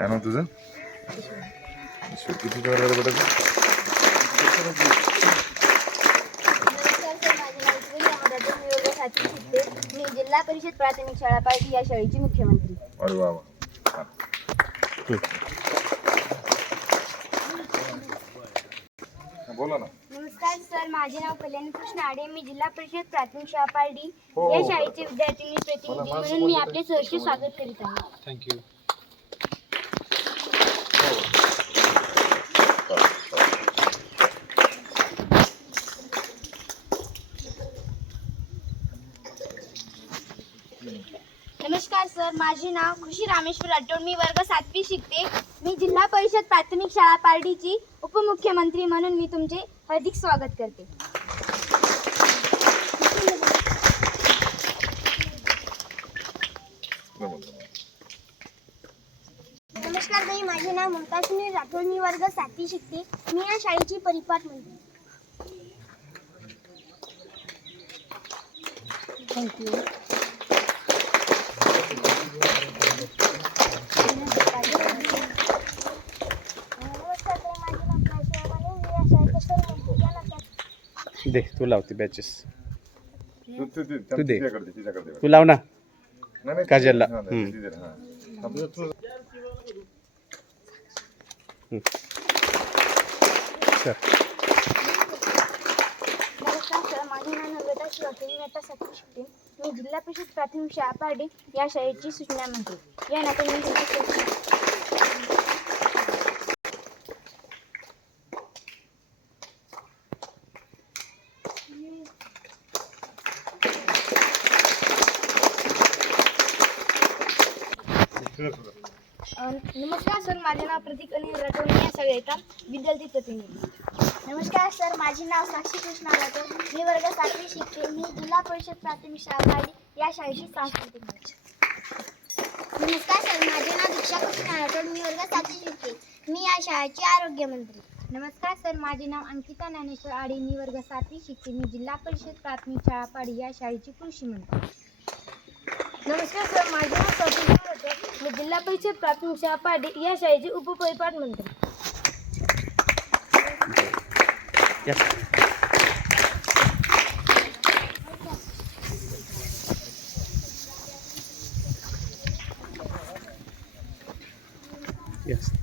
तुझं? ईश्वर, किती वर्गाला बेटा तू? मी जिल्हा परिषद प्राथमिक शाळा पार्टी या शाळेची मुख्यमंत्री. अरे वा वा. छान. हा, बोला ना. नमस्कार सर. माझे नाव कल्याणी कृष्ण आडे. मी जिल्हा परिषद प्राथमिक शाळा पार्टी हो. या शाळेचे विद्यार्थी प्रतिनिधी म्हणून मी आपले सहर्ष स्वागत करीत आहे. थँक्यू नमस्कार सर माझे नाव खुशी रामेश्वर राठोड. मी वर्ग सातवी शिकते. मी जिल्हा परिषद प्राथमिक शाळा पार्टीची उपमुख्यमंत्री म्हणून मी तुमचे हार्दिक स्वागत करते. नमस्कार ताई माझे नाव ममता सुनील राठोड मी वर्ग सातवी शिकते. मी या शाळेची परिपाठ मंत्री थँक्यू दे तू लावते बॅचेस तू- तू- तू- तू दे. तू लाव ना. काजलला. हा, नाही, हम्म. तिच्याकडे, हा. आपलं तू- सर नमस्कार सर माझे नाव नम्रता शिवाके मी आता सातवी शिकते मी जिल्हा परिषद प्राथमिक शाळा पारडी या शाळेची सूचना म्हणते या नात्याने मी तुमचे सहर्ष- अ, नमस्कार सर माझे नाव प्रतीक अनिल राठोड या शाळेचा विद्यार्थी प्रतिनिधी. नमस्कार सर माझे नाव साक्षी कृष्णा राठोड. मी वर्ग सातवी शिकते. मी जिल्हा परिषद प्राथमिक शाळा या शाळेची सांस्कृतिक नमस्कार सर माझे नाव दीक्षा कृष्णा राठोड. मी वर्ग सातवी शिकते. मी या शाळेची आरोग्यमंत्री नमस्कार सर माझे नाव अंकिता ज्ञानेश्वर आडे. मी वर्ग सातवी शिकते. मी जिल्हा परिषद प्राथमिक शाळा पाडी या शाळेची कृषी मंत्री. नमस्कार सर माझे नाव जिल्हा परिषद प्राथमिक शाळा पाडी या शाळेचे उपपरिपाठ मंत्री Yes.